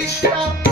Krishna.